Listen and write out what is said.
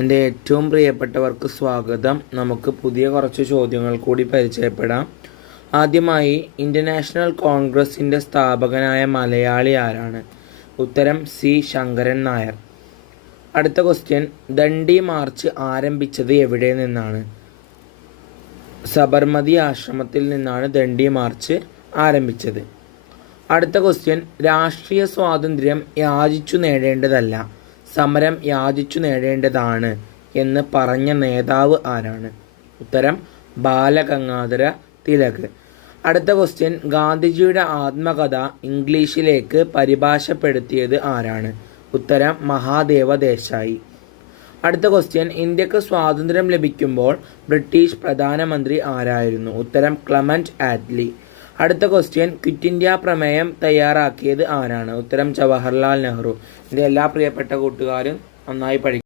എൻ്റെ ഏറ്റവും പ്രിയപ്പെട്ടവർക്ക് സ്വാഗതം. നമുക്ക് പുതിയ കുറച്ച് ചോദ്യങ്ങൾ കൂടി പരിചയപ്പെടാം. ആദ്യമായി ഇന്ത്യൻ നാഷണൽ കോൺഗ്രസിൻ്റെ സ്ഥാപകനായ മലയാളി ആരാണ്? ഉത്തരം സി ശങ്കരൻ നായർ. അടുത്ത ക്വസ്റ്റ്യൻ, ദണ്ഡി മാർച്ച് ആരംഭിച്ചത് എവിടെ നിന്നാണ്? സബർമതി ആശ്രമത്തിൽ നിന്നാണ് ദണ്ഡി മാർച്ച് ആരംഭിച്ചത്. അടുത്ത ക്വസ്റ്റ്യൻ, രാഷ്ട്രീയ സ്വാതന്ത്ര്യം യാചിച്ചു നേടേണ്ടതല്ല, സമരം യാചിച്ചു നേടേണ്ടതാണ് എന്ന് പറഞ്ഞ നേതാവ് ആരാണ്? ഉത്തരം ബാലഗംഗാധര തിലക്. അടുത്ത ക്വസ്റ്റ്യൻ, ഗാന്ധിജിയുടെ ആത്മകഥ ഇംഗ്ലീഷിലേക്ക് പരിഭാഷപ്പെടുത്തിയത് ആരാണ്? ഉത്തരം മഹാദേവ ദേശായി. അടുത്ത ക്വസ്റ്റ്യൻ, ഇന്ത്യക്ക് സ്വാതന്ത്ര്യം ലഭിക്കുമ്പോൾ ബ്രിട്ടീഷ് പ്രധാനമന്ത്രി ആരായിരുന്നു? ഉത്തരം ക്ലെമന്റ് ആറ്റ്ലി. അടുത്ത ക്വസ്റ്റ്യൻ, ക്വിറ്റ് ഇന്ത്യ പ്രമേയം തയ്യാറാക്കിയത് ആരാണ്? ഉത്തരം ജവഹർലാൽ നെഹ്റു. ഇത് എല്ലാ പ്രിയപ്പെട്ട കൂട്ടുകാരും നന്നായി പഠിക്കും.